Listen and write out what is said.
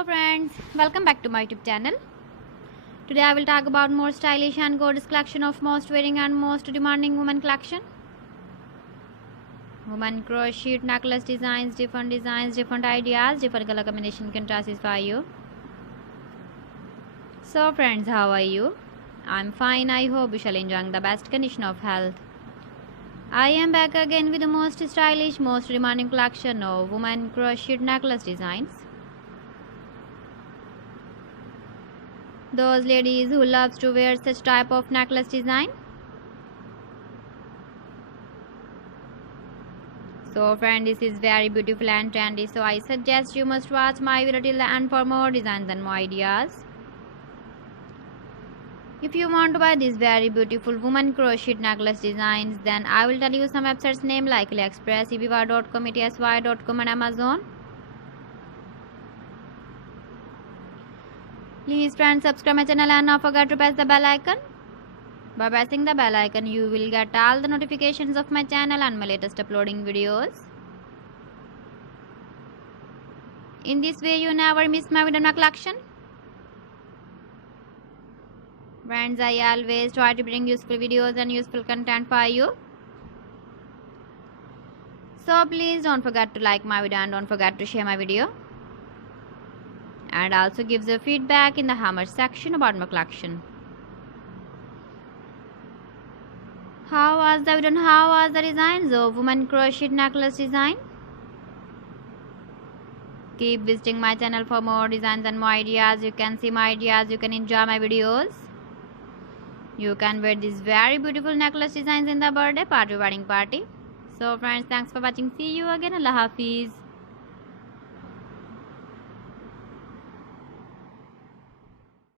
Hello friends, welcome back to my YouTube channel. Today I will talk about more stylish and gorgeous collection of most wearing and most demanding women collection. Women crochet necklace designs, different ideas, different color combination can satisfy you. So friends, how are you? I'm fine. I hope you shall enjoy the best condition of health. I am back again with the most stylish, most demanding collection of women crochet necklace designs. Those ladies who loves to wear such type of necklace design. So friend, this is very beautiful and trendy, so I suggest you must watch my video till the end for more designs and more ideas. If you want to buy these very beautiful woman crochet necklace designs, then I will tell you some websites name like AliExpress, eBay.com, etsy.com and Amazon. Please friends, subscribe my channel and not forget to press the bell icon. By pressing the bell icon, you will get all the notifications of my channel and my latest uploading videos. In this way, you never miss my video collection. Friends, I always try to bring useful videos and useful content for you. So please don't forget to like my video and don't forget to share my video. And also give the feedback in the comment section about my collection. How was the video and how was the designs of women crochet necklace design? Keep visiting my channel for more designs and more ideas. You can see my ideas, you can enjoy my videos. You can wear these very beautiful necklace designs in the birthday party, wedding party. So friends, thanks for watching. See you again. Allah Hafiz.